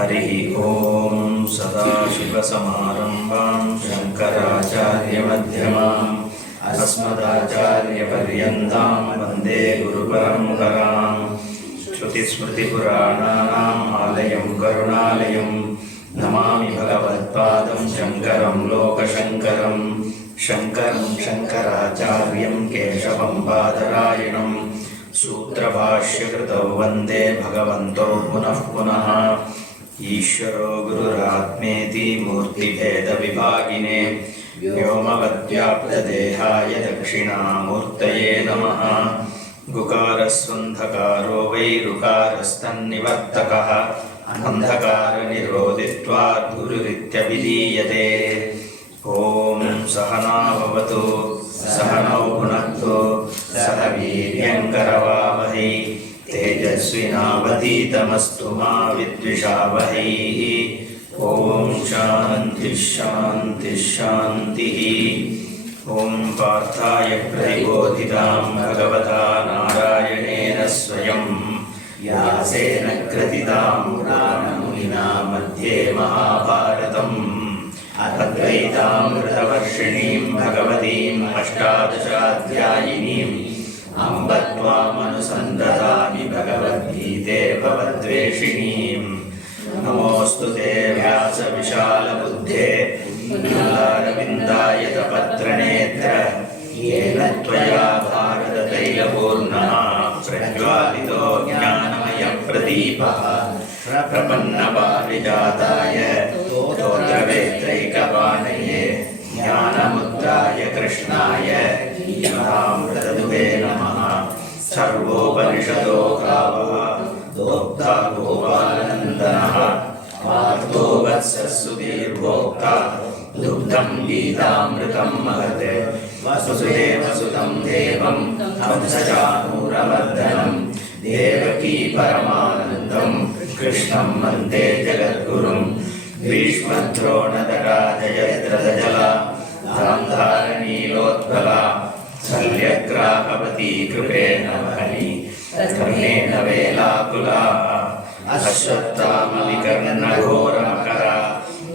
हरि ओम सदाशिवसमारम्भां शङ्कराचार्यमध्यमाम् अस्मदाचार्यपर्यन्तां वन्दे गुरुपरम्पराम्। श्रुतिस्मृतिपुराणानाम् आलयं करुणालयं नमामि भगवत्पादं शङ्करं लोकशङ्करं। शङ्करं शङ्कराचार्यं केशवं बादरायणं सूत्रभाष्यकृतौ वन्दे भगवन्तौ पुनः पुनः। ईश्वरो गुरुरात्मेति मूर्तिभेदविभागिने व्योमवद्व्याप्तदेहाय दक्षिणामूर्तये नमः। गुकारस्वन्धकारो वै ऋकारस्तन्निवर्तकः अन्धकारनिरोधित्वात् गुरुरित्यभिधीयते। ॐ सहना भवतु सहनौ भुनक्तु सह वीर्यङ्करवावहै तेजस्विनावतीतमस्तु मा विद्विषावहै। ॐ शान्तिः शान्तिः शान्तिः। ॐ पार्थाय प्रतिबोधितां भगवता नारायणेन स्वयं व्यासेन कृतितां पुराणमुनिना मध्ये महाभारतम् अद्वैतामृतवर्षिणीं भगवतीम् अष्टादशाध्यायिनीम् अम्ब त्वामनुसन्दधामि भगवद्गीते भवद्वेषिणीम्। नमोऽस्तु ते व्यासविशालबुद्धे अरविन्दायतपत्रनेत्र येन त्वया भारततैलपूर्णः प्रज्वालितो ज्ञानमयप्रदीपः प्रपन्नपारिजाताय स्तोत्रवेत्रैकपाणये ज्ञानमुद्राय कृष्णाय गीतामृतदुहे नमः। सर्वोपनिषदो गावः दोग्धा गोपालनन्दनः पार्थो वत्सः सुधीर्भोक्ता दुग्धं गीतामृतं महत्। वसुदेवसुतं देवं कंसचाणूरमर्दनं देवकी परमानन्दं कृष्णं वन्दे जगद्गुरुं। भीष्मद्रोणतराजयद्रथजला गान्धारनीलोत्पला शल्यग्राहवती कृपेण वहनी कर्णेन वेलाकुला। अश्वत्थामविकर्णघोरमकरा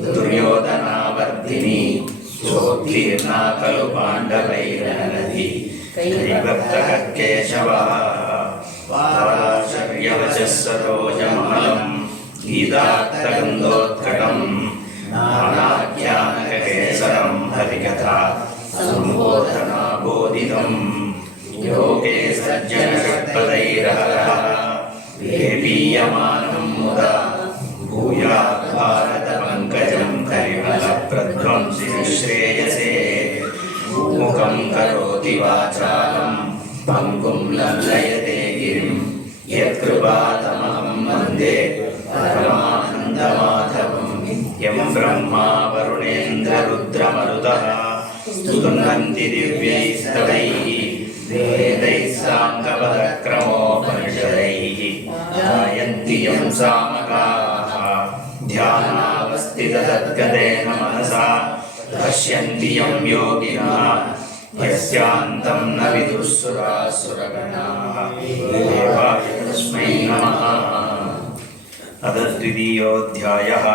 दुर्योधनावर्धिनी सोत्तीर्णा खलु पाण्डवैरनदी कैवक्तः केशवः। पाराशर्यवचः सरोजमहलं गीतार्थगन्धोत्कटं नानाख्यानककेसरं हरिकथा सम्बोधना बोधितं। योगे सज्जनषट्पदैरहरः वेपीयमानं मुदा भूयात् भारतपङ्कजं करिमलप्रध्वंसिनं श्रेयसे। मुखं करोति वाचालं पङ्गुं लङ्घयते गिरिं यत्कृपातमहं वन्दे परमानन्दमाधवं। यं ब्रह्मा वरुणेन्द्ररुद्रमरुतः स्तुवन्ति दिव्यैस्तवैः वेदैः साङ्गपदक्रमोपनिषदैः गायन्ति यं सामगाः। ध्यानावस्थिततद्गतेन मनसा पश्यन्ति यं योगिनः यस्यान्तं न विदुः सुरासुरगणाः। देवाय तस्मै नमः। अथ द्वितीयोऽध्यायः।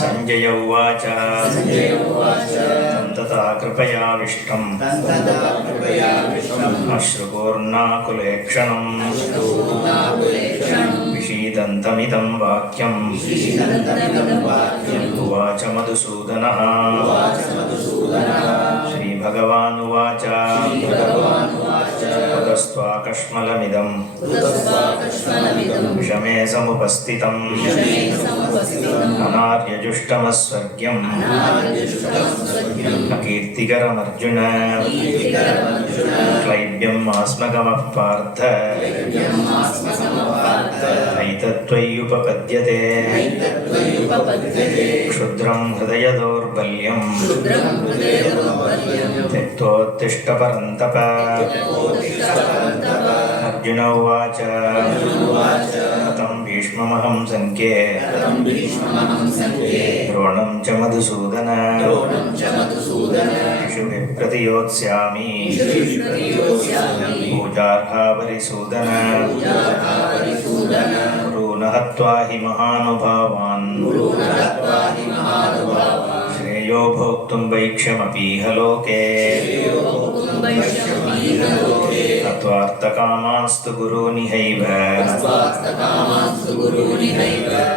संजय उवाच तथा कृपयाविष्टम् अश्रुपूर्णाकुलेक्षणम् विषीदन्तमिदं वाक्यम् उवाच मधुसूदनः। श्रीभगवानुवाच कुतस्त्वाकश्मलमिदं विषमे समुपस्थितम् अनार्यजुष्टमस्वर्ग्यम् अकीर्तिकरमर्जुन। क्लैब्यम् आस्मकमः पार्थ नैतत्त्वय्युपपद्यते। क्षुद्रं हृदय दौर्बल्यं त्यक्तोत्तिष्ठ परन्तप। अर्जुन उवाच कथं भीष्ममहं संख्ये द्रोणं च मधुसूदन शिशुभिः प्रतियोत्स्यामि पूजार्हा परिसूदन हत्वा हि महानुभावान् श्रेयो भोक्तुं वैक्ष्यमपीह लोके तत्त्वार्थकामास्तु गुरूनिहैव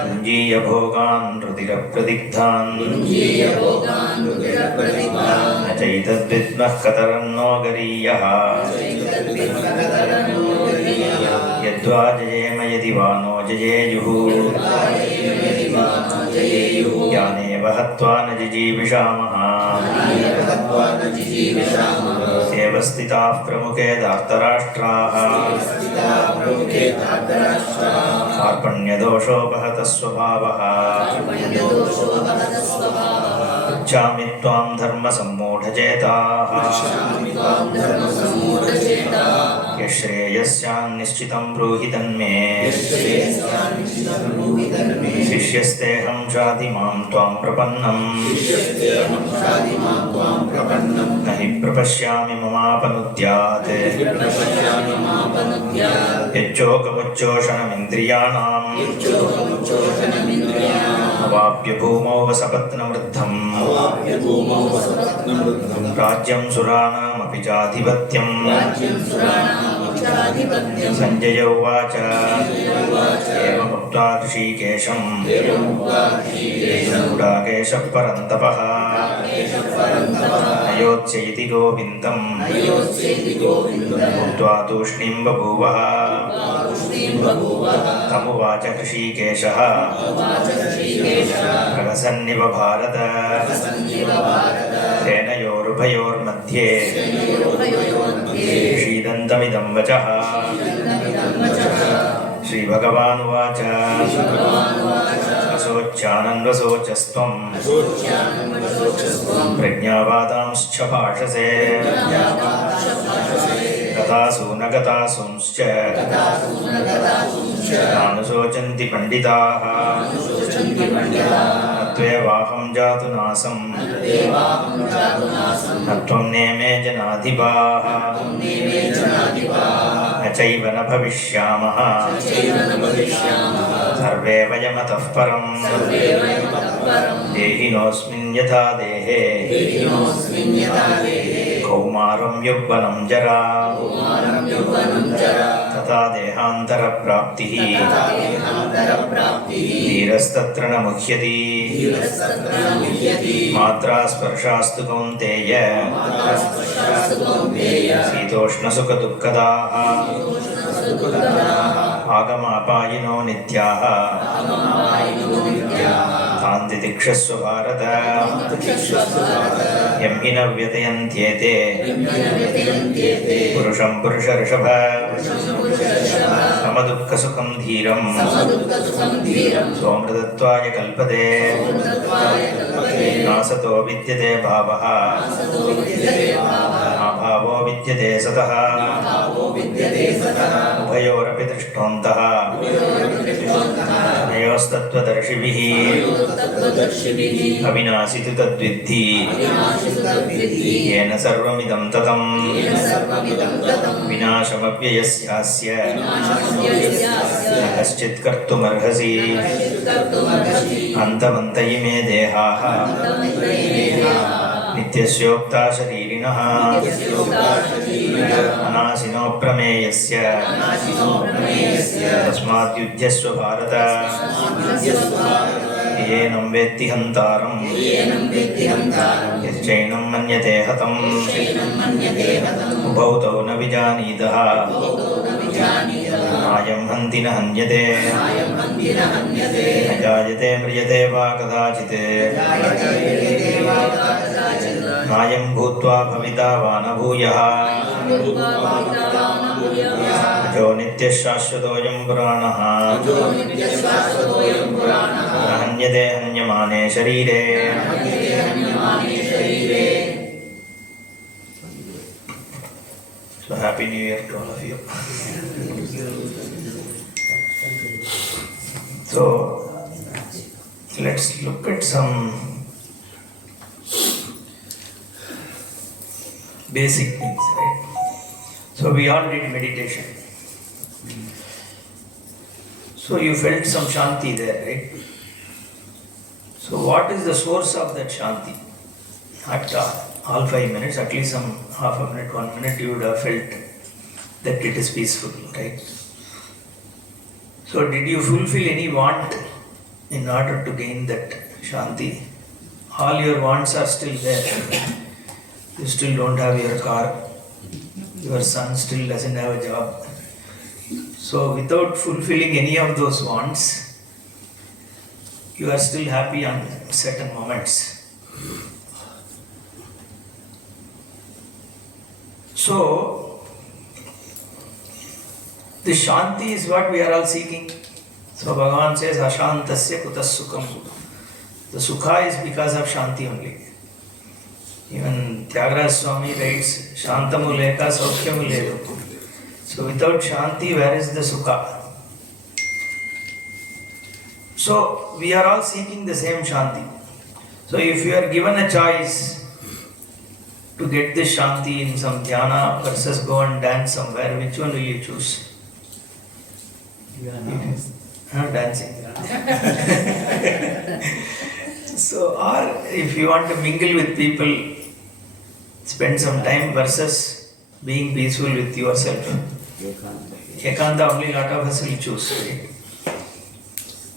भुञ्जीय भोगान् रुधिरप्रदिग्धान् न चैतद्विद्मः कतरन्नो गरीयः यद्वा जयेम यदि वा नो जयेयुः यानेव हत्वा न जिजीविषामः एव स्थिताः प्रमुखे दार्तराष्ट्राः कार्पण्यदोषोपहतः स्वभावः पृच्छामि त्वां धर्मसम्मूढचेताः यश्रेयस्यान्निश्चितं ब्रूहि तन्मे शिष्यस्तेऽहं शाधि मां त्वां प्रपन्नम् न हि प्रपश्यामि ममापनुद्यात् यच्चोकमुच्चोषणमिन्द्रियाणाम् अवाप्य भूमौ वसपत्नवृद्धम् राज्यं सुराणामपि चाधिपत्यम् संजय उवाच एवमुक्त्वा ऋषिकेशं गुडाकेशः परन्तपः अयोत्स्य इति गोविन्दम् उक्त्वा तूष्णीं बभूवः तमुवाच ऋषिकेशः प्रहसन्निव भारत सेनयोरुभयोर्मध्ये शीदन्तमिदं वचः श्रीभगवानुवाच असोच्यानन्वसोचस्त्वं प्रज्ञावादांश्च भाषसे गतासु न गतासूंश्च नानुशोचन्ति पण्डिताः न त्वेवाहं जातु नासं न त्वं नेमे जनाधिपाः न चैव न भविष्यामः सर्वे वयमतः परम् देहिनोऽस्मिन् यथा देहे कौमारं यौवनं जरा तथा देहान्तरप्राप्तिः धीरस्तत्र न मुह्यति मात्रा स्पर्शास्तु कौन्तेय शीतोष्णसुखदुःखदाः आगमापायिनो नित्याः तान् तितिक्षस्व भारत यं हि न व्यतयन्त्येते पुरुषं पुरुषर्षभ समदुःखसुखं धीरं सोमृतत्वाय कल्पते नासतो विद्यते भावः नाभावो विद्यते सतः उभयोरपि दृष्टोऽन्तः नयोस्तत्त्वदर्शिभिः अविनाशि तु तद्विद्धि येन सर्वमिदं ततं विनाशमव्ययस्यास्य न कश्चित् कर्तुमर्हसि अन्तवन्त इमे देहाः नित्यस्योक्ता शरीरिणः अनाशिनो प्रमेयस्य तस्माद्युध्यस्व भारत येनं वेत्ति हन्तारं यश्चैनं मन्यते हतम् उभौ तौ न विजानीतः नायं हन्ति न हन्यते न जायते म्रियते वा कदाचित् नायं भूत्वा भविता वा न भूयः अजो नित्यः शाश्वतोऽयं पुराणः न हन्यते हन्यमाने शरीरे So happy New Year to all of you. So let's look at some basic things, right? So we all did meditation. So you felt some Shanti there, right? So what is the source of that Shanti? At all 5 minutes, at least some half a minute, 1 minute, you would have felt that it is peaceful, right? So did you fulfill any want in order to gain that Shanti? All your wants are still there. You still don't have your car. Your son still doesn't have a job. So without fulfilling any of those wants, you are still happy on certain moments. So the Shanti is what we are all seeking. So Bhagavan says, Ashantasya kutas sukham. The Sukha is because of Shanti only. Even Acharya Swami writes, Shantamuleka Saukhyamuledu. So without Shanti, where is the Sukha? So we are all seeking the same Shanti. So if you are given a choice to get this Shanti in some dhyana versus go and dance somewhere, which one will you choose? Dancing. So, or if you want to mingle with people, spend some time versus being peaceful with yourself. Ekanta only lot of us will choose, right?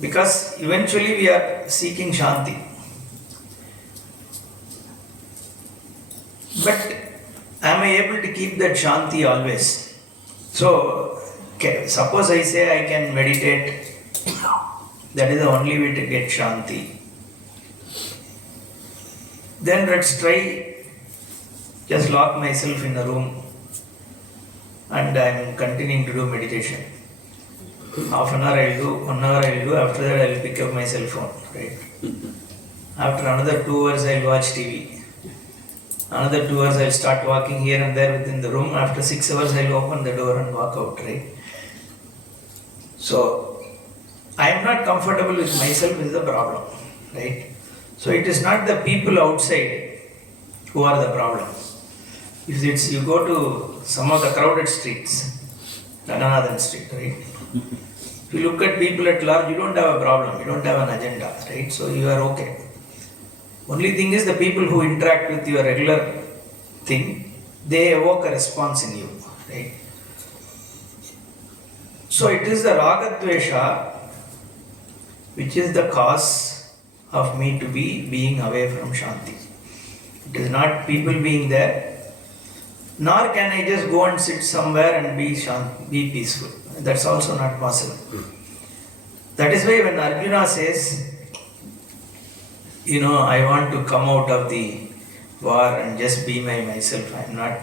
Because eventually we are seeking Shanti. But am I able to keep that Shanti always? So, suppose I say I can meditate, that is the only way to get Shanti. Then let's try, just lock myself in a room and I am continuing to do meditation. Half an hour I will do, 1 hour I will do, after that I will pick up my cell phone, right? After another 2 hours I will watch TV. Another 2 hours I will start walking here and there within the room. After 6 hours I will open the door and walk out, right? So, I am not comfortable with myself is the problem, right? So it is not the people outside who are the problem. If it's, you go to some of the crowded streets, Ranganathan Street, right? If you look at people at large, you don't have a problem, you don't have an agenda, right? So you are okay. Only thing is the people who interact with your regular thing, they evoke a response in you, right? So it is the Ragadvesha which is the cause of me to be being away from Shanti. It is not people being there, nor can I just go and sit somewhere and be peaceful. That's also not possible. That is why when Arjuna says, I want to come out of the war and just be myself, I am not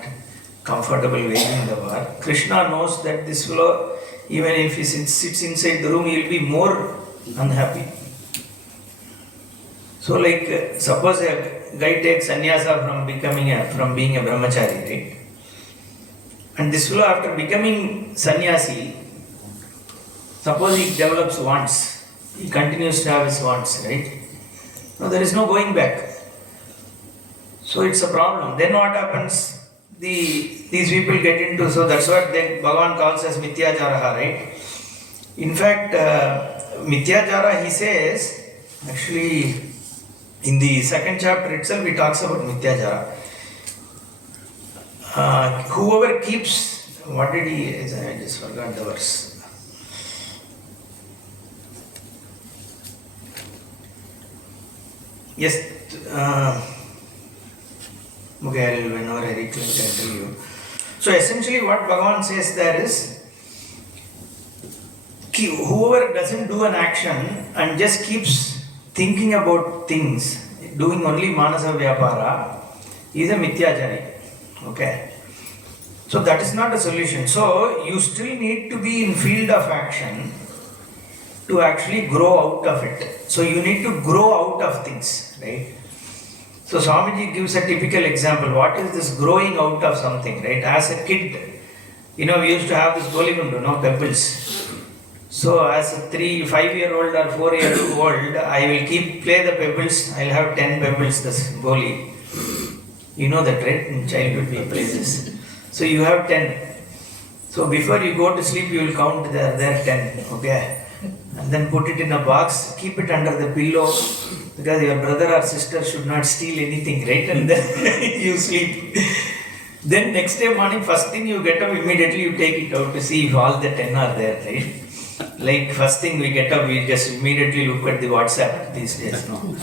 comfortable waging the war. Krishna knows that this fellow, even if he sits inside the room, he will be more unhappy. So like, suppose a guy takes sannyasa from being a brahmachari, right? And this fellow after becoming sannyasi, suppose he develops wants, he continues to have his wants, right? No, there is no going back. So it's a problem. Then what happens? These people get into, so that's what then Bhagavan calls as Mityajaraha, right? In fact, Mityajara, he says, actually, in the second chapter itself, he talks about Mityajara. Whoever keeps, what did he, I just forgot the verse. Yes, okay, whenever I reach it, I'll tell you. So essentially what Bhagavan says there is, whoever doesn't do an action and just keeps thinking about things, doing only Manasa Vyapara, is a Mityajari. Okay. So that is not a solution. So you still need to be in field of action to actually grow out of it. So you need to grow out of things, right? So Swamiji gives a typical example. What is this growing out of something, right? As a kid, we used to have this Goligundu, pebbles. So as a 5-year-old or 4-year-old, I will play the pebbles. I'll have 10 pebbles, this Goli. You know that, right? In childhood we play this. So you have 10. So before you go to sleep, you will count there 10, okay? and then put it in a box, keep it under the pillow, because your brother or sister should not steal anything, right? And then you sleep. Then next day morning, first thing you get up, immediately you take it out to see if all the 10 are there, right? Like first thing we get up, we just immediately look at the WhatsApp these days, no?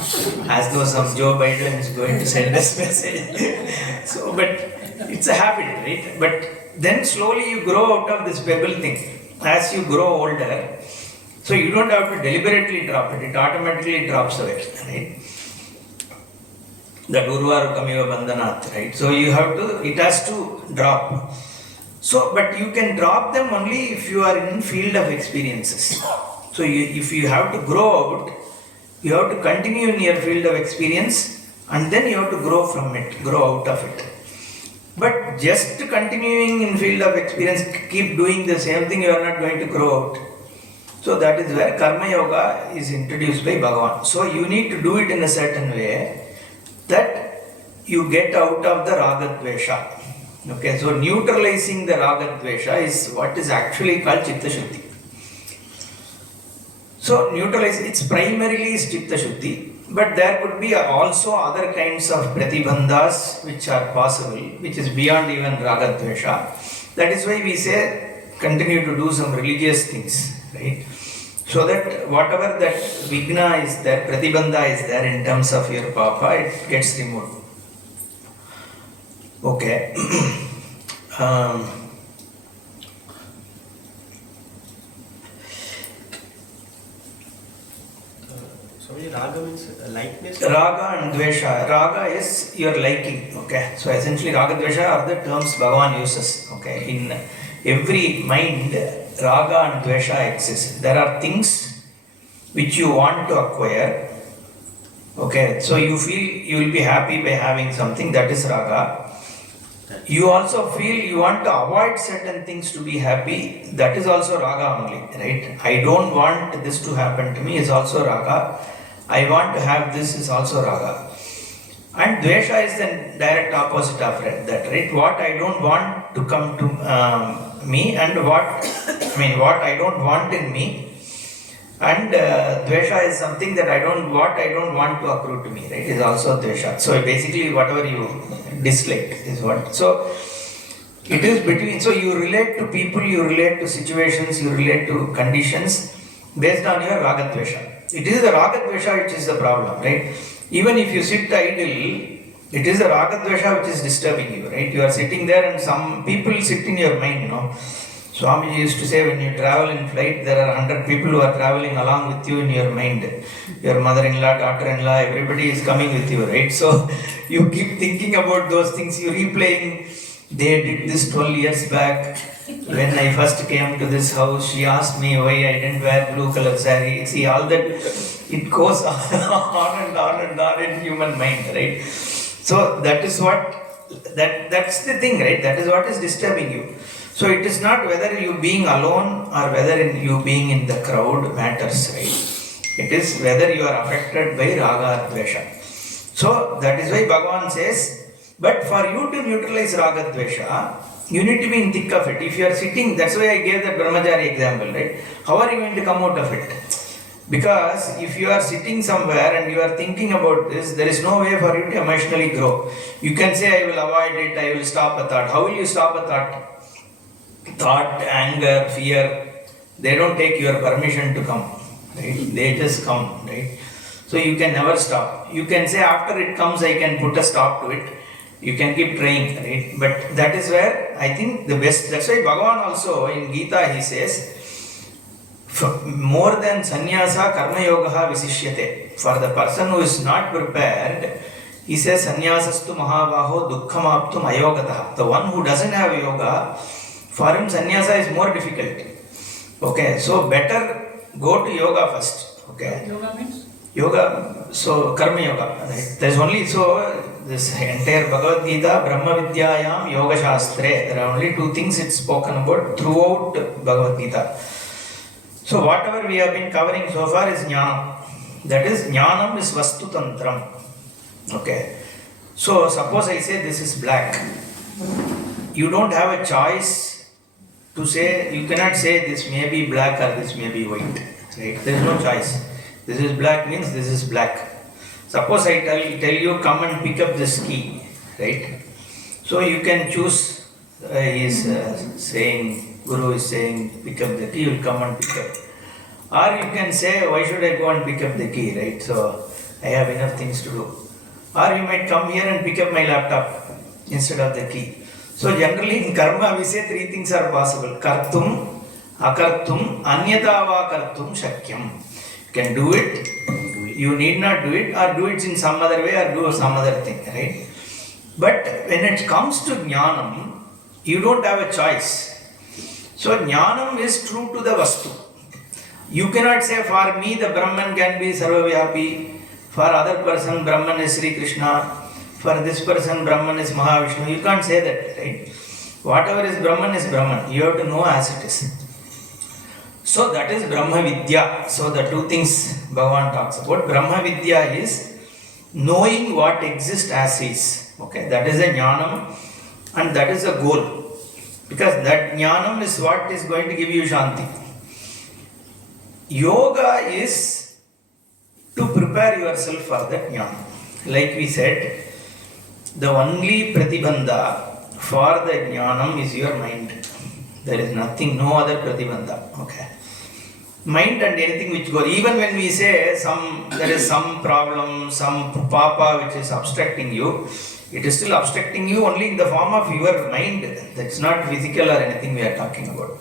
As though some Joe Biden is going to send us message. So, but it's a habit, right? But then slowly you grow out of this pebble thing. As you grow older, so you don't have to deliberately drop it, it automatically drops away, right? That Urvarukamiva Bandhanat, right? So you have to, it has to drop. So, but you can drop them only if you are in field of experiences. So if you have to grow out, you have to continue in your field of experience and then you have to grow from it, grow out of it. But just continuing in field of experience, keep doing the same thing, you are not going to grow out. So that is where Karma Yoga is introduced by Bhagavan. So you need to do it in a certain way that you get out of the Raga Dvesha. Okay, so neutralizing the Raga Dvesha is what is actually called Chitta Shuddhi. So neutralize, it's primarily is Chitta Shuddhi, but there could be also other kinds of pratibandhas which are possible, which is beyond even Raga Dvesha. That is why we say continue to do some religious things, right? So that whatever that vigna is there, pratibandha is there in terms of your papa, it gets removed. Okay. Sorry, raga means likeness? Raga and dvesha. Raga is your liking. Okay. So essentially raga dvesha are the terms Bhagavan uses. Okay. In every mind, raga and dvesha exist. There are things which you want to acquire. Okay. So you feel you will be happy by having something, that is raga. You also feel you want to avoid certain things to be happy, that is also raga only, right? I don't want this to happen to me is also raga. I want to have this is also raga. And dvesha is the direct opposite of that, right? What I don't want to come to me and what I don't want in me. And dvesha is something that I don't want to accrue to me, right? Is also dvesha. So basically whatever you dislike is what. So it is between, so you relate to people, you relate to situations, you relate to conditions based on your raga dvesha. It is the raga dvesha which is the problem, right? Even if you sit idle, it is the raga dvesha which is disturbing you, right? You are sitting there and some people sit in your mind, you know. Swamiji used to say when you travel in flight, there are 100 people who are traveling along with you in your mind. Your mother-in-law, daughter-in-law, everybody is coming with you, right? So you keep thinking about those things, you replaying, they did this 12 years back. When I first came to this house, she asked me why I didn't wear blue color saree. See, all that, it goes on and on and on in human mind, right? So that is what, that's the thing, right? That is what is disturbing you. So it is not whether you being alone or whether you being in the crowd matters, right? It is whether you are affected by raga or dvesha. So that is why Bhagavan says, but for you to neutralize raga dvesha, you need to be in thick of it. If you are sitting, that's why I gave that brahmachari example, right? How are you going to come out of it? Because if you are sitting somewhere and you are thinking about this, there is no way for you to emotionally grow. You can say, I will avoid it, I will stop a thought. How will you stop a thought? Thought, anger, fear, they don't take your permission to come, right? They just come, right? So you can never stop. You can say after it comes, I can put a stop to it. You can keep trying, right? But that is where I think the best, that's why Bhagavan also in Gita he says, more than sannyasa karma yogaha visishyate. For the person who is not prepared, he says sannyasastu mahabaho dukkhamaptum ayogataha. The one who doesn't have yoga, for him sannyasa is more difficult. Okay, so better go to yoga first. Okay. Yoga means? Yoga, so karma yoga. Right? There is only, so this entire Bhagavad Gita, Brahma Vidyayam, Yoga Shastre, there are only two things it's spoken about throughout Bhagavad Gita. So whatever we have been covering so far is jnanam. That is, jnanam is vastu tantram. Okay. So suppose I say this is black. You don't have a choice to say, you cannot say this may be black or this may be white. right? There is no choice. This is black means this is black. Suppose I tell you come and pick up this key, right? So you can choose. He is saying, Guru is saying, pick up the key. You will come and pick up. Or you can say, why should I go and pick up the key, right? So I have enough things to do. Or you might come here and pick up my laptop instead of the key. So generally in karma we say three things are possible. Kartum, akartum, anyatava kartum shakyam. You can do it, you need not do it, or do it in some other way, or do some other thing, right? But when it comes to jnanam, you don't have a choice. So jnanam is true to the vastu. You cannot say for me the Brahman can be Sarvavyapi, for other person Brahman is Sri Krishna, for this person Brahman is Mahavishnu. You can't say that, right? Whatever is Brahman. You have to know as it is. So that is Brahma Vidya. So the two things Bhagavan talks about. Brahma Vidya is knowing what exists as is. Okay, that is a jnanam and that is a goal. Because that jnanam is what is going to give you shanti. Yoga is to prepare yourself for that jnana. Like we said, the only pratibandha for the jnanam is your mind. There is nothing, no other pratibandha. Okay. Mind and anything which goes, even when we say there is some problem, some papa which is obstructing you, it is still obstructing you only in the form of your mind. That's not physical or anything we are talking about.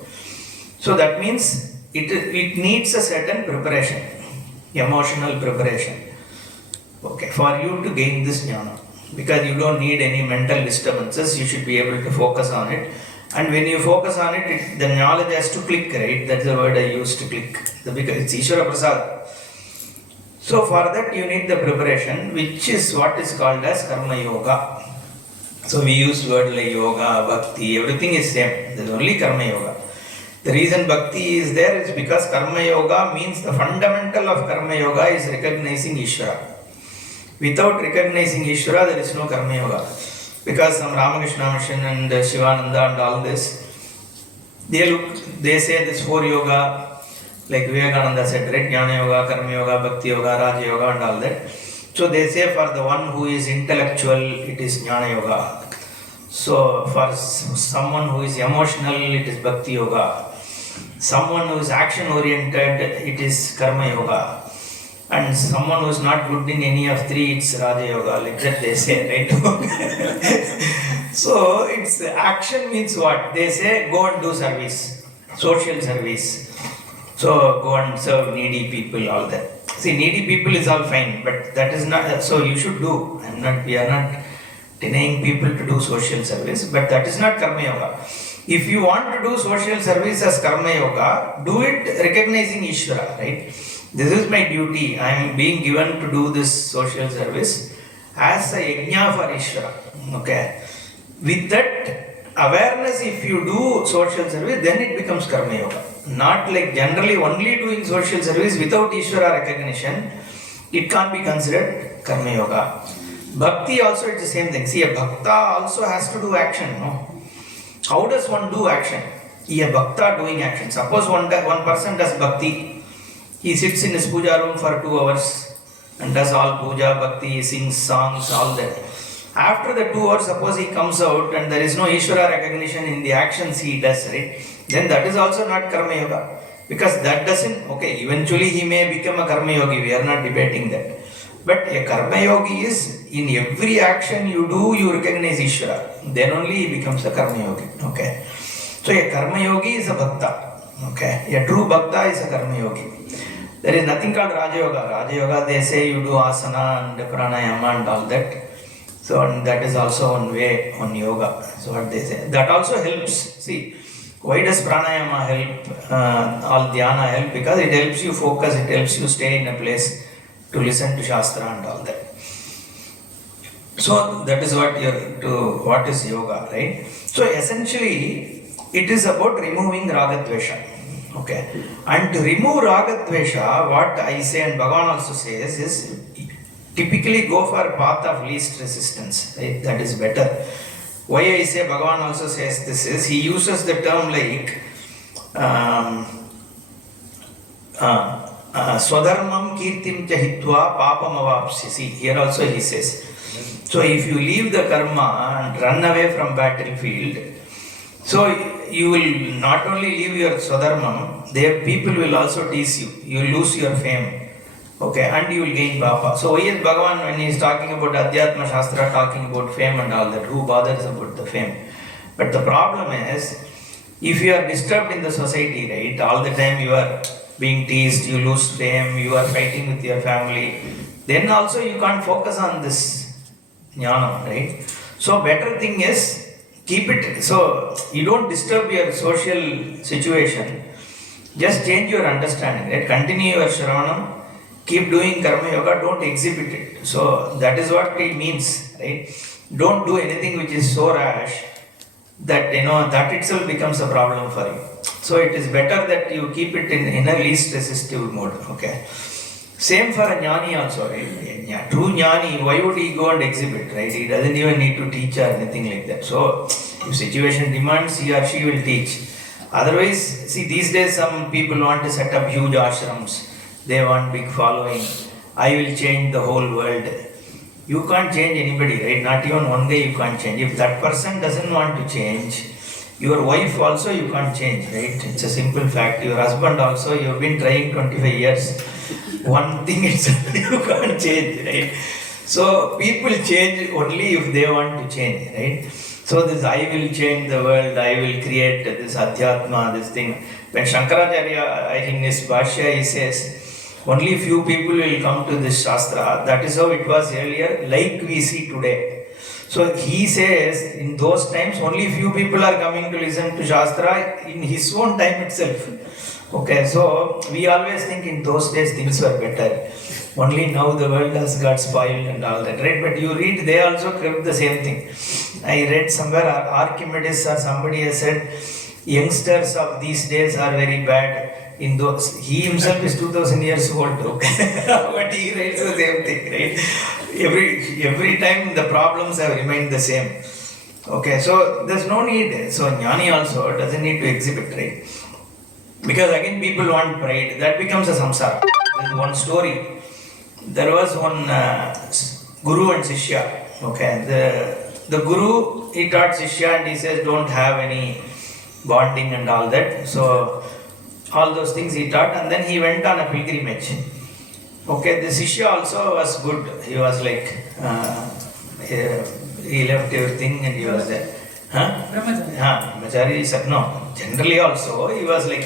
So that means it needs a certain preparation, emotional preparation, okay, for you to gain this jnana. Because you don't need any mental disturbances, you should be able to focus on it. And when you focus on it, the knowledge has to click, right? That's the word I used, to click. Because it's Ishvara Prasad. So for that you need the preparation, which is what is called as Karma Yoga. So we use word like yoga, bhakti, everything is same. There's only Karma Yoga. The reason bhakti is there is because Karma Yoga means the fundamental of Karma Yoga is recognizing Ishvara. Without recognizing Ishvara, there is no Karma Yoga. Because some Ramakrishna Mission and Shivananda and all this, they say this 4 yoga, like Vivekananda said, right? Jnana Yoga, Karma Yoga, Bhakti Yoga, Raja Yoga and all that. So they say for the one who is intellectual, it is Jnana Yoga. So for someone who is emotional, it is Bhakti Yoga. Someone who is action oriented, it is Karma Yoga. And someone who is not good in any of 3, it's Raja Yoga, like that they say, right? So it's action means what? They say go and do service, social service. So go and serve needy people, all that. See, needy people is all fine, but that is not, so you should do. We are not denying people to do social service, but that is not Karma Yoga. If you want to do social service as Karma Yoga, do it recognizing Ishvara, right? This is my duty. I am being given to do this social service as a yajna for Ishvara. Okay. With that awareness, if you do social service, then it becomes Karma Yoga. Not like generally only doing social service without Ishvara recognition, it can't be considered Karma Yoga. Bhakti also is the same thing. See, a Bhakta also has to do action. No? How does one do action? A Bhakta doing action. Suppose one person does Bhakti. He sits in his puja room for 2 hours and does all puja, bhakti, he sings songs, all that. After the 2 hours, suppose he comes out and there is no Ishvara recognition in the actions he does, right? Then that is also not Karma Yoga. Because that doesn't, okay, eventually he may become a Karma Yogi, we are not debating that. But a Karma Yogi is, in every action you do, you recognize Ishvara. Then only he becomes a Karma Yogi, okay? So a Karma Yogi is a Bhakta, okay? A true Bhakta is a Karma Yogi. There is nothing called Raja Yoga. Raja Yoga, they say you do asana and pranayama and all that. So and that is also one way on yoga. So what they say. That also helps. See, why does pranayama help? All dhyana help? Because it helps you focus, it helps you stay in a place to listen to Shastra and all that. So that is what is yoga, right? So essentially, it is about removing ragadvesha. Okay. And to remove ragadvesha, what I say and Bhagavan also says is typically go for a path of least resistance. Right? That is better. Why I say Bhagavan also says this is, he uses the term like Swadharmam kirtim chahitva papam avapsisi. Here also he says. So if you leave the karma and run away from battlefield, so you will not only leave your swadharmam, their people will also tease you. You will lose your fame. Okay, and you will gain papa. So why is Bhagavan, when he is talking about Adhyatma Shastra, talking about fame and all that, who bothers about the fame? But the problem is, if you are disturbed in the society, right, all the time you are being teased, you lose fame, you are fighting with your family, then also you can't focus on this jnana, right? So better thing is, keep it, so you don't disturb your social situation, just change your understanding, right? Continue your shravanam, keep doing karma yoga, don't exhibit it. So that is what it means, right? Don't do anything which is so rash that that itself becomes a problem for you. So it is better that you keep it in a least resistive mode. Okay. Same for a jnani also, right? True jnani, why would he go and exhibit, right? He doesn't even need to teach or anything like that. So if situation demands, he or she will teach. Otherwise, see, these days some people want to set up huge ashrams. They want big following. I will change the whole world. You can't change anybody, right? Not even one day you can't change. If that person doesn't want to change, your wife also you can't change, right? It's a simple fact. Your husband also, you have been trying 25 years. One thing itself you can't change, right? So people change only if they want to change, right? So this I will change the world, I will create this Adhyatma, this thing. When Shankaracharya in his Bhashya, he says, only few people will come to this Shastra. That is how it was earlier, like we see today. So he says, in those times, only few people are coming to listen to Shastra in his own time itself. Okay, so we always think in those days things were better. Only now the world has got spoiled and all that, right? But you read, they also kept the same thing. I read somewhere, Archimedes or somebody has said, youngsters of these days are very bad. In those, he himself is 2000 years old, okay? But he writes the same thing, right? Every time the problems have remained the same. Okay, so there's no need. So jnani also doesn't need to exhibit, right? Because again people want pride. That becomes a samsara. There's one story. There was one guru and shishya. Okay, the guru, he taught shishya and he says don't have any bonding and all that. So all those things he taught, and then he went on a pilgrimage. Okay, the Shishya also was good. He was like, he left everything and he was there. Brahmachari said no. Generally also, he was like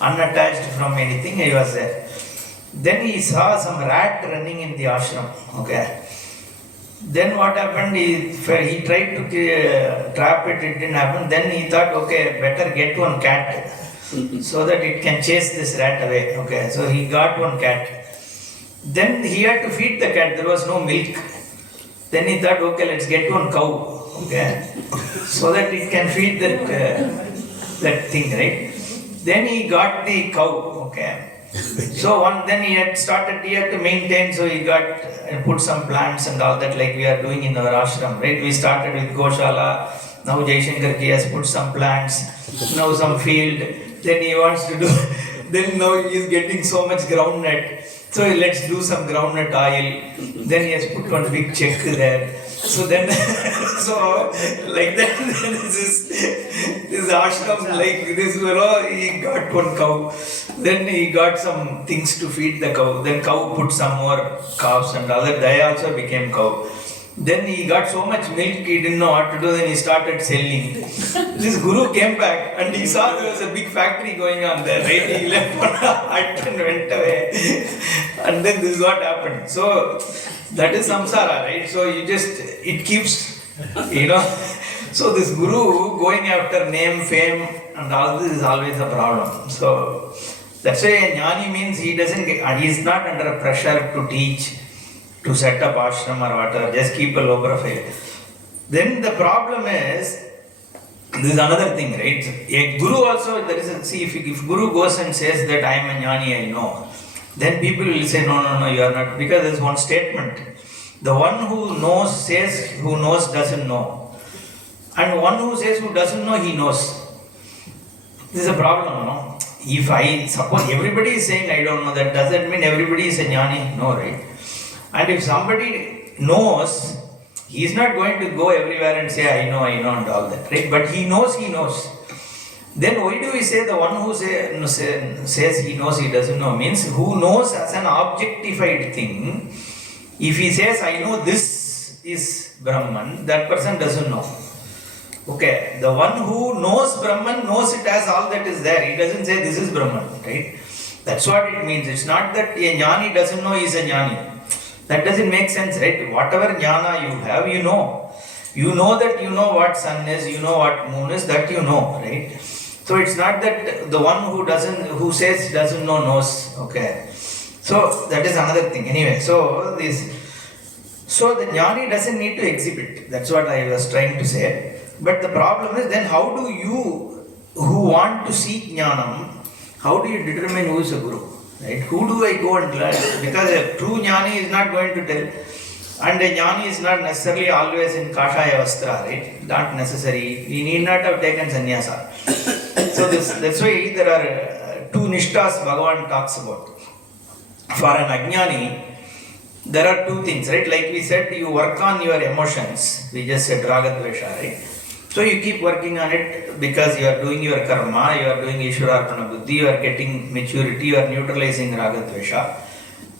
unattached from anything, he was there. Then he saw some rat running in the ashram. Okay. Then what happened, he tried to trap it, it didn't happen. Then he thought, okay, better get one cat. So that it can chase this rat away. Okay, so he got one cat. Then he had to feed the cat, there was no milk. Then he thought, okay, let's get one cow. Okay, so that it can feed that thing, right? Then he got the cow. Okay, so then he had to maintain, so he put some plants and all that, like we are doing in our ashram, right? We started with Goshala, now Jaishankar ji has put some plants, now some field. Then he wants to do, then now he is getting so much groundnut. So let's do some groundnut oil. Then he has put one big check there. So then, so like that, this ashram, like this fellow, he got one cow. Then he got some things to feed the cow. Then cow put some more calves and all that. They also became cow. Then he got so much milk, he didn't know what to do, then he started selling. This guru came back and he saw there was a big factory going on there, right? He left one hut and went away. And then this is what happened. So that is samsara, right? So it keeps, So this guru going after name, fame and all this is always a problem. So that's why a jnani means he is not under a pressure to teach, to set up ashram or whatever, just keep a low profile. Then the problem is, this is another thing, right? A guru also, if guru goes and says that I am a jnani, I know, then people will say, no, you are not, because there is one statement. The one who knows says who knows doesn't know. And one who says who doesn't know, he knows. This is a problem, no? if I suppose everybody is saying I don't know, that doesn't mean everybody is a jnani, no, right? And if somebody knows, he is not going to go everywhere and say I know and all that, right? But he knows. Then why do we say the one who says he knows, he doesn't know, means who knows as an objectified thing. If he says I know this is Brahman, that person doesn't know. Okay, the one who knows Brahman knows it as all that is there. He doesn't say this is Brahman, right? That's what it means. It's not that a jnani doesn't know he is a jnani. That doesn't make sense, right? Whatever jnana you have, you know. You know that you know what sun is, you know what moon is, that you know, right? So it's not that the one who says doesn't know knows, okay? So that is another thing. Anyway, so the jnani doesn't need to exhibit. That's what I was trying to say. But the problem is then how do you, who want to seek jnanam, how do you determine who is a guru? Right? Who do I go and learn? Because a true jnani is not going to tell. And a jnani is not necessarily always in kashaya vastra, right? Not necessary. He need not have taken sannyasa. So that's why there are two nishtas Bhagavan talks about. For an ajnani, there are two things, right? Like we said, you work on your emotions. We just said raga dvesha, right? So you keep working on it because you are doing your karma, you are doing Ishwararpana Buddhi, you are getting maturity, you are neutralizing raga dvesha.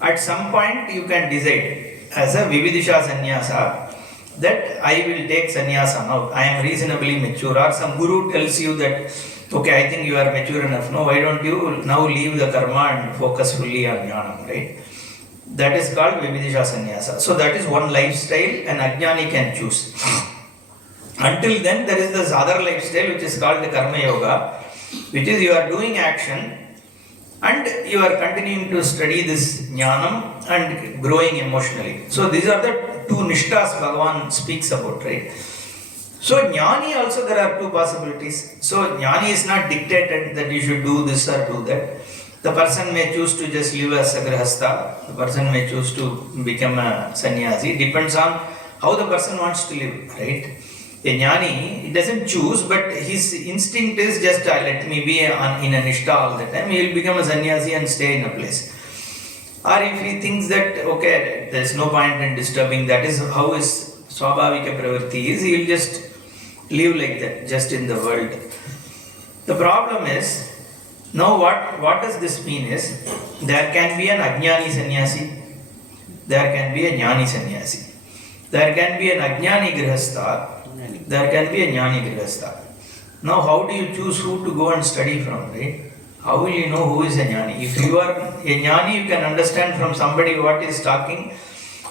At some point you can decide as a vividisha sannyasa that I will take sannyasa now. I am reasonably mature, or some guru tells you that okay, I think you are mature enough. No, why don't you now leave the karma and focus fully on jnanam, right? That is called vividisha sannyasa. So that is one lifestyle an ajnani can choose. Until then, there is this other lifestyle which is called the karma yoga, which is you are doing action and you are continuing to study this jnanam and growing emotionally. So these are the two nishtas Bhagavan speaks about, right? So jnani also there are two possibilities. So jnani is not dictated that you should do this or do that. The person may choose to just live as a grihastha. The person may choose to become a sannyasi. Depends on how the person wants to live, right? A jnani, he doesn't choose, but his instinct is just let me be in a nishta all the time. He will become a sannyasi and stay in a place. Or if he thinks that, okay, there is no point in disturbing, that is how his swabhavika pravritti is, he will just live like that, just in the world. The problem is, now what does this mean is, there can be an ajnani sannyasi, there can be a jnani sannyasi, there can be an ajnani grihastha, there can be a jnani grihastha. Now how do you choose who to go and study from, right? How will you know who is a jnani? If you are a jnani, you can understand from somebody what is talking,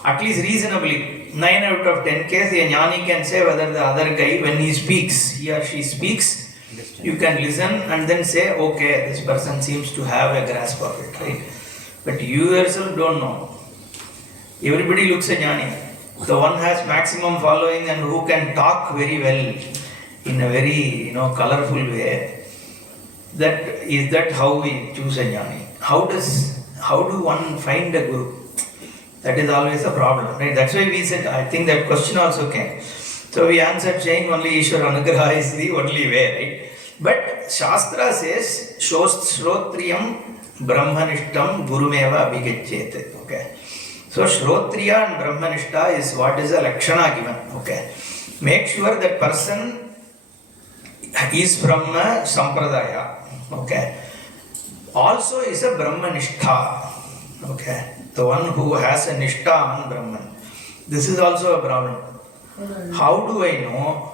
at least reasonably. 9 out of 10 cases, a jnani can say whether the other guy, when he speaks, he or she speaks, you can listen and then say, okay, this person seems to have a grasp of it, right? But you yourself don't know. Everybody looks a jnani. The one has maximum following and who can talk very well in a very colorful way. Is that how we choose a jnani? How do one find a guru? That is always a problem, right? That's why we said, I think that question also came. So we answered saying only Ishwar Anugraha is the only way, right? But Shastra says, Shrotriyam Brahmanishtam Gurumeva Abhigachyete. Okay. So Shrotriya and Brahmanishta is what is a Lakshana given. Okay. Make sure that person is from a Sampradaya. Okay. Also is a Brahmanishta. Okay. The one who has a Nishtha on Brahman. This is also a problem. How do I know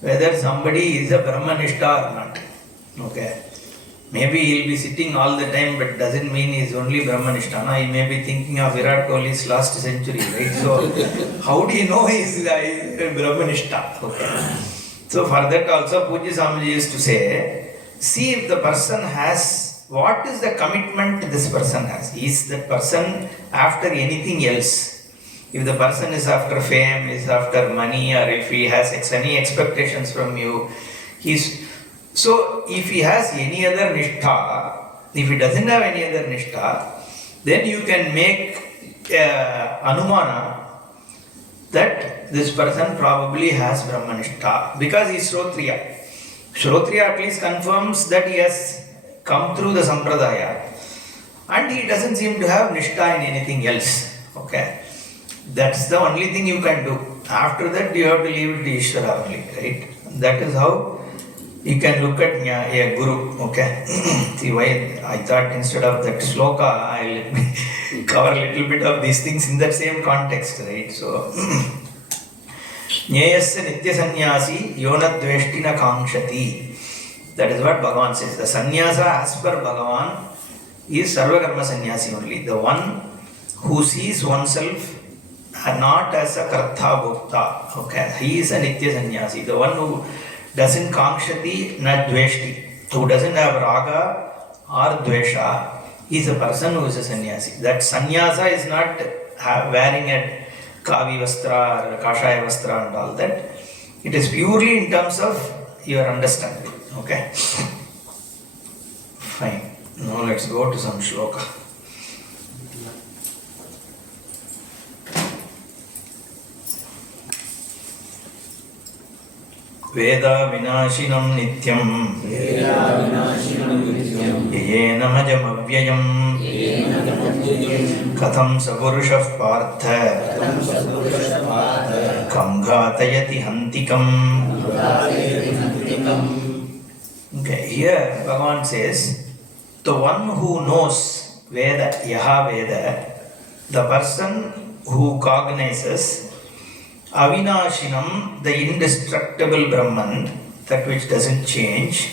whether somebody is a Brahmanishta or not? Okay. Maybe he'll be sitting all the time, but doesn't mean he's only Brahmanishta. He may be thinking of Virat Kohli's last century, right? So, how do you know he's a Brahmanishta? Okay. So, for that also, Pujya Swamiji used to say, see if the person has, what is the commitment this person has? Is that person after anything else? If the person is after fame, is after money, or if he has any expectations from you, so if he has any other nishtha, if he doesn't have any other nishtha, then you can make anumana that this person probably has Brahmanishta because he is Shrotriya. Shrotriya at least confirms that he has come through the sampradaya, and he doesn't seem to have nishta in anything else. Okay, that's the only thing you can do. After that, you have to leave it to Ishvara only, right? That is how you can look at a guru. Okay, see why I thought instead of that sloka, I'll cover a little bit of these things in that same context, right? So, Nyayasya nitya sannyasi yona dveshtina kamshati. That is what Bhagavan says. The sannyasa as per Bhagavan is sarva karma sannyasi only. The one who sees oneself not as a kartha bhokta. Okay, he is a nitya sannyasi. The one who doesn't kamshati na dveshti, who doesn't have raga or dvesha, is a person who is a sannyasi. That sannyasa is not wearing a kavi vastra or kashaya vastra and all that. It is purely in terms of your understanding. Okay? Fine. Now let's go to some shloka. Veda vinashinam nityam yena majamavyayam katham sapurushah partha kam ghatayati hantikam. Okay, here Bhagavan says, the one who knows Veda, Yaha Veda, the person who cognizes Avinashinam, the indestructible Brahman, that which doesn't change,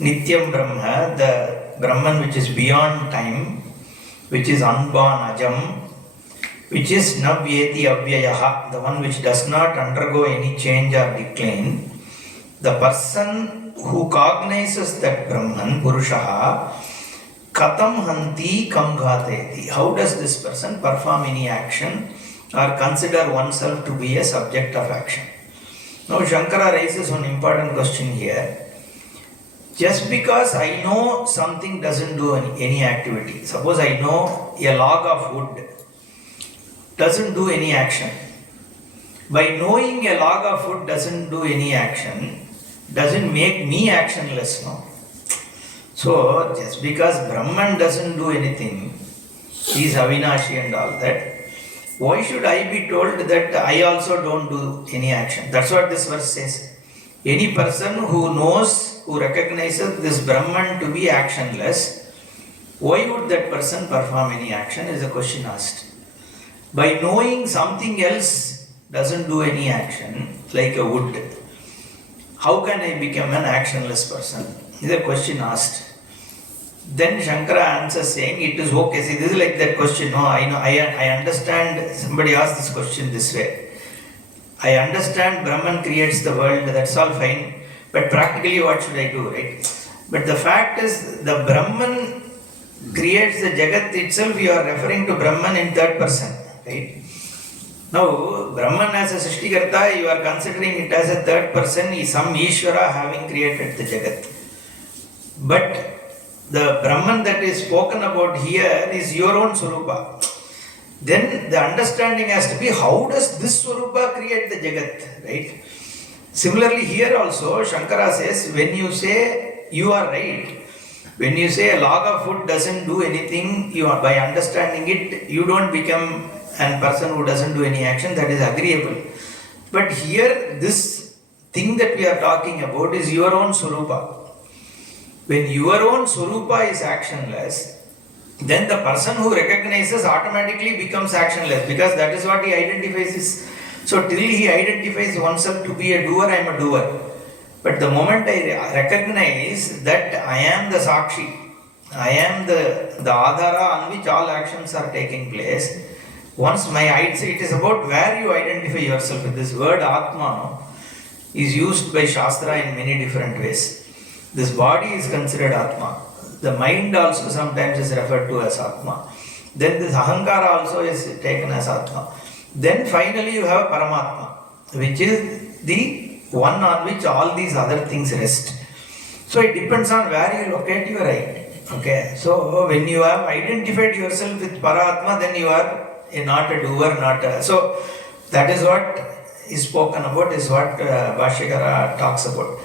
Nityam Brahma, the Brahman which is beyond time, which is unborn Ajam, which is Navyeti Avyayaha, the one which does not undergo any change or decline. The person who cognizes that Brahman, Purushaha, Katam Hanti Kam Ghateti. How does this person perform any action or consider oneself to be a subject of action? Now Shankara raises one important question here. Just because I know something doesn't do any activity, suppose I know a log of wood doesn't do any action. By knowing a log of wood doesn't do any action, doesn't make me actionless, no? So, just because Brahman doesn't do anything, he is Avinashi and all that, why should I be told that I also don't do any action? That's what this verse says. Any person who knows, who recognizes this Brahman to be actionless, why would that person perform any action is a question asked. By knowing something else doesn't do any action, like a wood, how can I become an actionless person? Is a question asked. Then Shankara answers saying, it is okay. See, this is like that question. No, I understand. Somebody asked this question this way. I understand Brahman creates the world, that's all fine. But practically what should I do, right? But the fact is, the Brahman creates the Jagat itself. You are referring to Brahman in third person, right? Now, Brahman as a Srishtikarta, you are considering it as a third person, is some Ishvara having created the Jagat. But the Brahman that is spoken about here is your own Swarupa. Then the understanding has to be, how does this Swarupa create the Jagat, right? Similarly, here also, Shankara says, when you say, you are right. When you say a log of wood doesn't do anything, you are, by understanding it, you don't become a person who doesn't do any action, that is agreeable. But here, this thing that we are talking about is your own Swarupa. When your own Swarupa is actionless, then the person who recognizes automatically becomes actionless, because that is what he identifies. So till he identifies oneself to be a doer, I am a doer. But the moment I recognize that I am the Sakshi, I am the Adhara on which all actions are taking place, once it is about where you identify yourself with. This word Atma is used by Shastra in many different ways. This body is considered Atma. The mind also sometimes is referred to as Atma. Then this Ahankara also is taken as Atma. Then finally you have Paramatma, which is the one on which all these other things rest. So it depends on where you locate your right. Okay. So when you have identified yourself with Paratma, then you are not a doer, so that is what is spoken about, is what Bhashyakara talks about.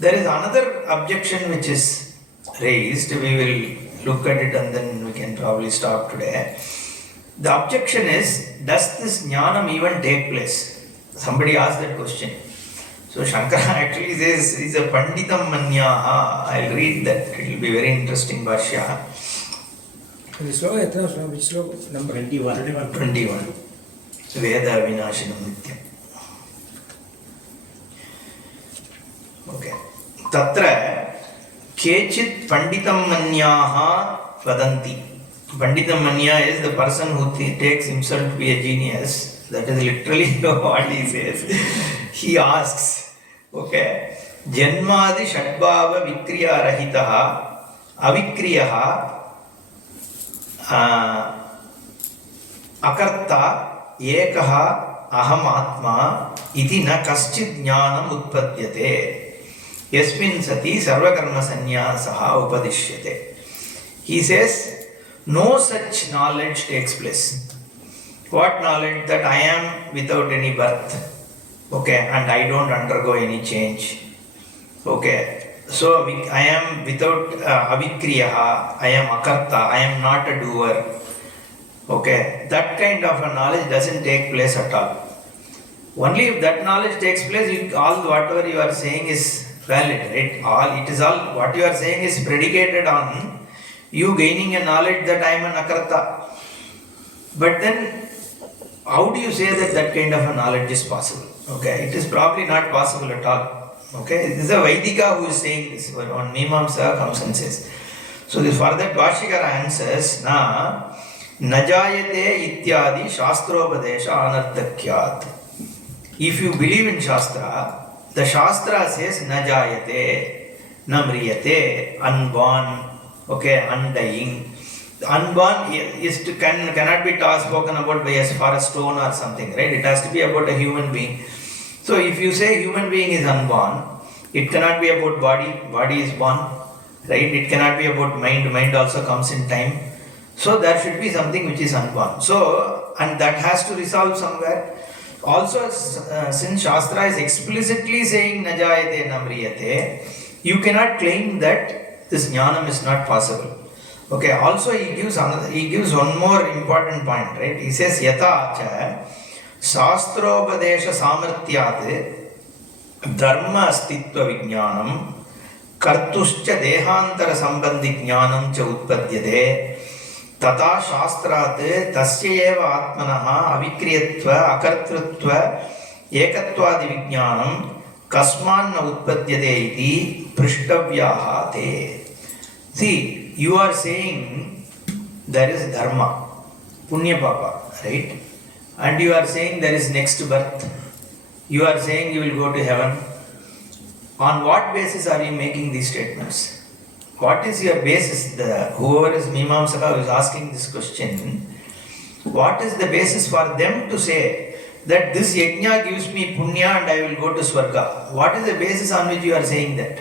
There is another objection which is raised. We will look at it and then we can probably stop today. The objection is, does this jnanam even take place? Somebody asked that question. So Shankara actually says, is a panditam manyaha. I'll read that. It will be very interesting bhashya. Which sloka? Number 21. 21. Veda vinashinam nityam. Okay. Tatra kechit panditam manyaha vadanti. Panditam manya is the person who takes himself to be a genius. That is literally what he says. He asks, okay, Janmadi Shadbhava Vikriya Rahitaha Avikriyaha Akarta Ekaha Aham Atma Iti na kaschid jnanam utpadyate Yasmin sati sarvakarma sanyasaha upadishyate. He says, no such knowledge takes place. What knowledge? That I am without any birth. Okay, and I don't undergo any change. Okay, so I am without avikriyaha, I am akarta, I am not a doer. Okay, that kind of a knowledge doesn't take place at all. Only if that knowledge takes place, all whatever you are saying is valid, right? What you are saying is predicated on you gaining a knowledge that I am an akarta. But then, how do you say that that kind of a knowledge is possible? Okay, it is probably not possible at all. Okay, this is a Vaidika who is saying this. On Mimamsa comes and says. So for that Bhashyakara answers, na najayate ityadi shastropadesha anarthakyat. If you believe in Shastra, the Shastra says najayate, namriyate, unborn, okay, undying. Unborn cannot be spoken about by as far as stone or something, right? It has to be about a human being. So if you say human being is unborn, it cannot be about body is born, right? It cannot be about mind also comes in time. So there should be something which is unborn. So, and that has to resolve somewhere. Also, since Shastra is explicitly saying najayate namriyate, you cannot claim that this jnanam is not possible. Okay, also he gives one more important point, right? He says, Yata cha Shastropadesha samarthyat dharma astitva vijnanam kartuscha dehantara sambandhi jnanam cha utpadyate tata shastrat tasya eva atmanaha avikriyatva akartrutva ekatvadi vijnanam kasman na utpadyate iti prishtavyaha te. See, you are saying there is dharma, punya papa, right? And you are saying there is next birth. You are saying you will go to heaven. On what basis are you making these statements? What is your basis? Whoever is Mimamsaka who is asking this question, what is the basis for them to say that this yajna gives me punya and I will go to Swarga? What is the basis on which you are saying that?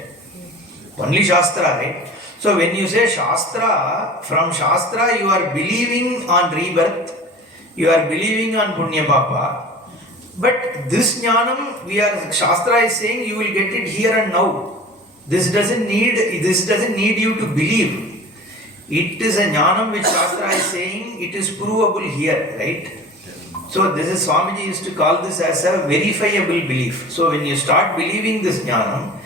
Only Shastra, right? So when you say Shastra, from Shastra you are believing on rebirth, you are believing on Punya Papa, but this jnanam, Shastra is saying you will get it here and now. This doesn't need you to believe. It is a jnanam which Shastra is saying, it is provable here, right? So this is, Swamiji used to call this as a verifiable belief. So when you start believing this jnanam,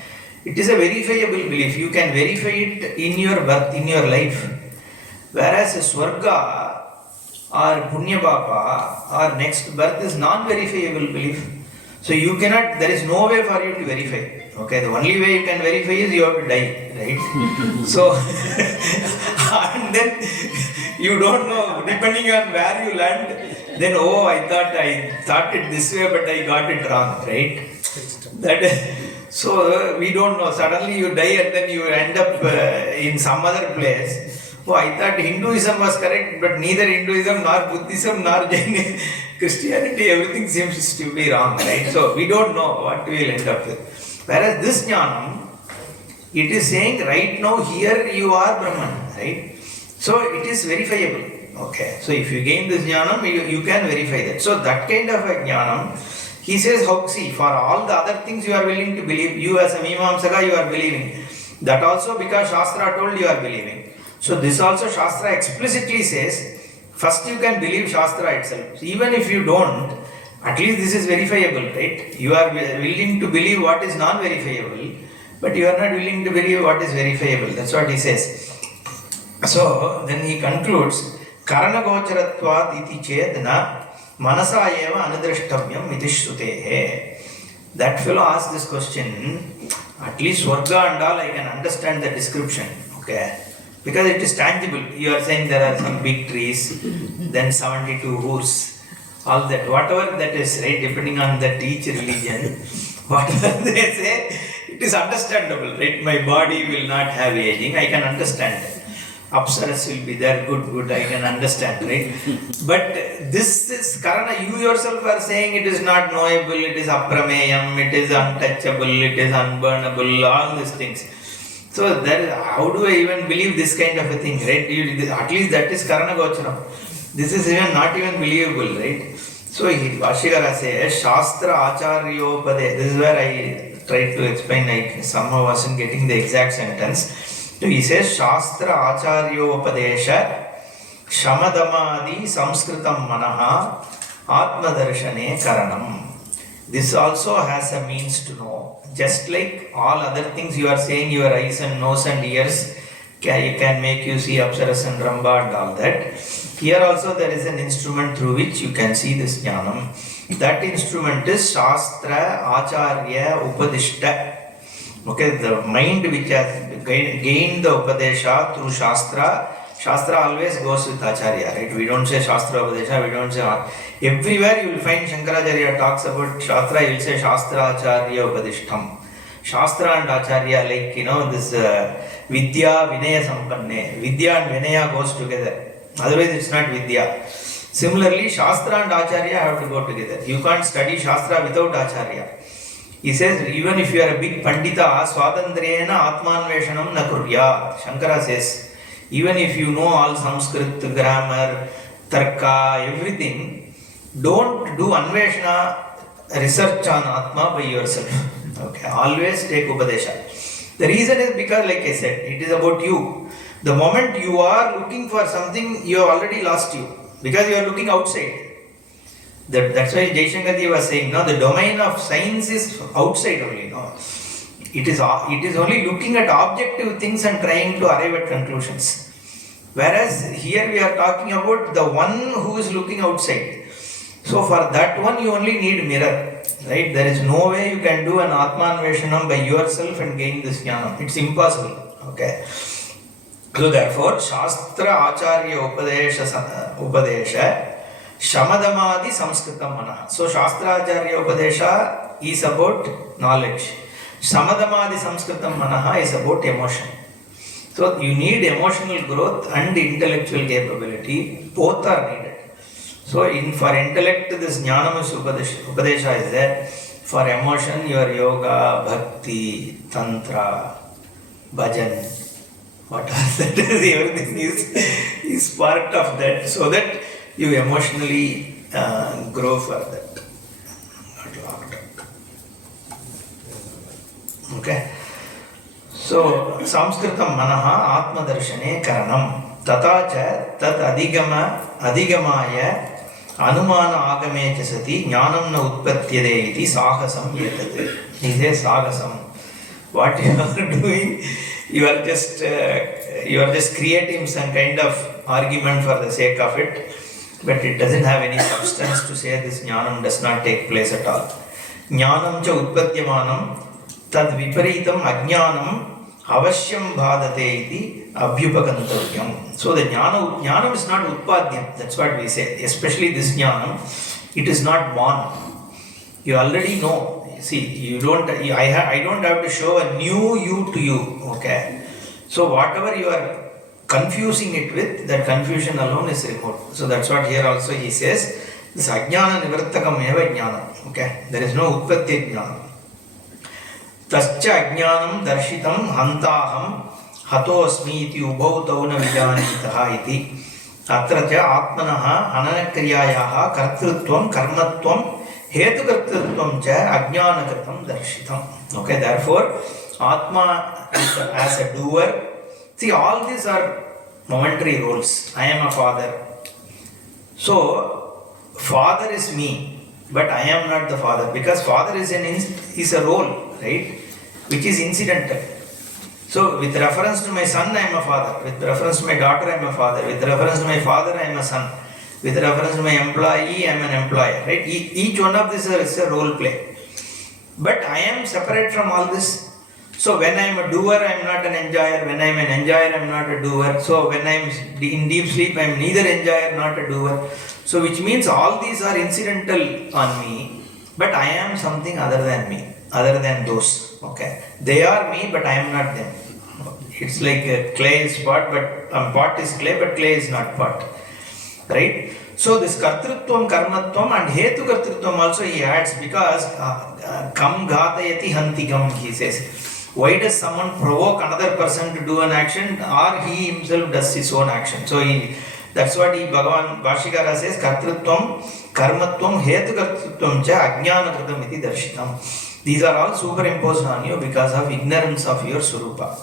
it is a verifiable belief. You can verify it in your birth, in your life. Whereas Swarga or Punya Papa or next birth is non-verifiable belief. So you cannot, there is no way for you to verify. Okay, the only way you can verify is you have to die, right? So, and then you don't know, depending on where you land, then I thought it this way, but I got it wrong, right? So we don't know. Suddenly you die and then you end up in some other place. I thought Hinduism was correct, but neither Hinduism nor Buddhism nor Jainism, Christianity, everything seems to be wrong, right? So we don't know what we will end up with. Whereas this jnanam, it is saying right now here you are Brahman, right? So it is verifiable. Okay. So if you gain this jnanam, you can verify that. So that kind of a jnanam, he says, see, for all the other things you are willing to believe, you as a Mimamsaka, you are believing. That also because Shastra told you are believing. So this also Shastra explicitly says, first you can believe Shastra itself. Even if you don't, at least this is verifiable, right? You are willing to believe what is non-verifiable, but you are not willing to believe what is verifiable. That's what he says. So then he concludes, Karana gocharatvat iti chedna manasa eva anudrishtamyam iti shrutehe. That fellow asked this question, at least Swarga and all I can understand the description, okay? Because it is tangible. You are saying there are some big trees, then 72 hoors, all that, whatever that is, right? Depending on that each religion, whatever they say, it is understandable, right? My body will not have aging, I can understand that. Apsaras will be there, good, I can understand, right? But this is Karana, you yourself are saying it is not knowable, it is aprameyam, it is untouchable, it is unburnable, all these things. So how do I even believe this kind of a thing, right? At least that is Karana Gocharam. This is even not even believable, right? So Bhashyakara says, Shastra Acharyopade. This is where I tried to explain, I somehow wasn't getting the exact sentence. So he says, Shastra Acharyopadesha Shamadamadi Samskritam Manaha Atmadarshane Karanam. This also has a means to know. Just like all other things you are saying, your eyes and nose and ears can make you see Apsaras and Ramba and all that. Here also there is an instrument through which you can see this jnanam. That instrument is Shastra Acharya Upadishta. Okay, the mind which has gained the Upadesha through Shastra. Shastra always goes with Acharya, right? We don't say Shastra Upadesha, we don't say... Everywhere you will find Shankaracharya talks about Shastra, he will say Shastra Acharya Upadishtam. Shastra and Acharya, like, this Vidya, Vinaya Sampanne. Vidya and Vinaya goes together. Otherwise it's not Vidya. Similarly, Shastra and Acharya have to go together. You can't study Shastra without Acharya. He says, even if you are a big Pandita, Swadandrena Atmanveshanam na kurya. Shankara says, even if you know all Sanskrit, grammar, Tarka, everything, don't do Anveshana, research on Atma by yourself. Okay, always take Upadesha. The reason is because, like I said, it is about you. The moment you are looking for something, you have already lost you. Because you are looking outside. That's why Jaishankarji was saying, no, the domain of science is outside only. No? It is only looking at objective things and trying to arrive at conclusions. Whereas here we are talking about the one who is looking outside. So for that one you only need mirror. Right? There is no way you can do an Atmanveshanam by yourself and gain this jnanam. It's impossible. Okay. So therefore, Shastra Acharya Upadesha Shamadamadi Samskritam Mana. So Shastra Acharya Upadesha is about knowledge. Samadamadi Samskritam Manaha is about emotion. So you need emotional growth and intellectual capability. Both are needed. So for intellect, this jnanam upadesha is there. For emotion, your yoga, bhakti, tantra, bhajan, whatever that is, everything is part of that. So that you emotionally grow further. Okay. So, Samskritam Manaha Atma Darshane Karanam Tatacha Tat Adigamaya Anumana Agame Chasati Jnanam Na Utpatyade iti Sahasam Yetate. He says Sahasam. What you are doing, you are just creating some kind of argument for the sake of it, but it doesn't have any substance to say this jnanam does not take place at all. Jnanam cha utpatyamanam tad viparitam ajnanam avashyam bhadate iti abhyupagantavyam. So the jnanam is not utpadyam, that's what we say. Especially this jnanam, it is not born. You already know. See, I don't have to show a new you to you. Okay. So whatever you are confusing it with, that confusion alone is removed. So that's what here also he says, this ajnana nivartakam eva jnanam. Okay. There is no utpatti jnanam. Tascha ajnanam darshitam hantaham hato asmi iti ubhau tauna vijanitaha iti atra cha atmanaha ananakriyayaha kartrutvam karmatvam hetukartrutvam cha ajnanakritam darshitam. Okay, therefore Atma as a doer. See, all these are momentary roles. I am a father. So, father is me, but I am not the father, because father is a role, right? Which is incidental. So, with reference to my son, I am a father. With reference to my daughter, I am a father. With reference to my father, I am a son. With reference to my employee, I am an employer, right? Each one of these is a role play. But I am separate from all this. So when I am a doer, I am not an enjoyer. When I am an enjoyer, I am not a doer. So when I am in deep sleep, I am neither enjoyer nor a doer. So which means all these are incidental on me, but I am something other than me, other than those. Okay, they are me, but I am not them. It's like clay is pot, but pot is clay, but clay is not pot. Right? So this kartrutvam, karmatvam and hetu kartrutvam also he adds, because kam ghatayati hantikam, he says. Why does someone provoke another person to do an action, or he himself does his own action? So that's what Bhagavan Bhashikara says, kartrutvam, karmatvam, hetu kartrutvam cha ajnana kritam iti darshitam. These are all superimposed on you because of ignorance of your Swarupa.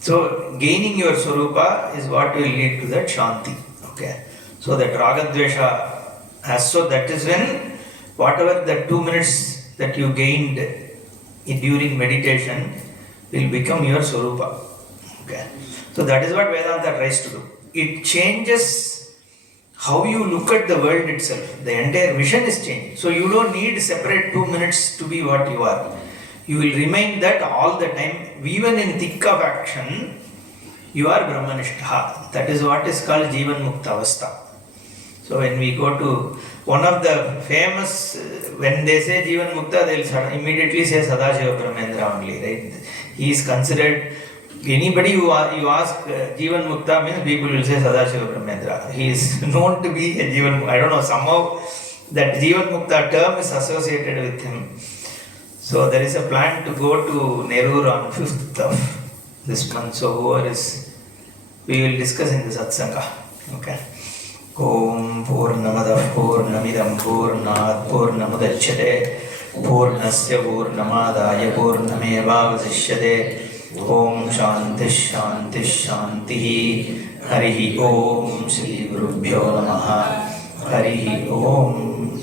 So gaining your Swarupa is what will lead to that Shanti. Okay. So that Ragadvesha has, so that is when whatever the 2 minutes that you gained during meditation will become your Swarupa. Okay. So that is what Vedanta tries to do. It changes how you look at the world itself. The entire vision is changing. So you don't need separate 2 minutes to be what you are. You will remain that all the time. Even in thick of action, you are Brahmanishtha. That is what is called Jivan Mukta Avastha. So when we go to one of the famous, when they say Jivan Mukta, they will immediately say Sadashiva Brahmendra only, right? He is considered, anybody who you ask Jivan Mukta means people will say Sadashiva Brahmendra. He is known to be a Jivan Mukta. I don't know, somehow that Jivan Mukta term is associated with him. So there is a plan to go to Nerur on 5th of this month. So whoever is, we will discuss in the Satsanga. Okay. Om Purnamadah Purnamidam Purnat Purnamudachyate Purnasya Purnamadaya Purnamevavasishyate. Om Shanti Shanti Shanti. Harihi Om Shri Gurubhyo Namaha. Harihi Om.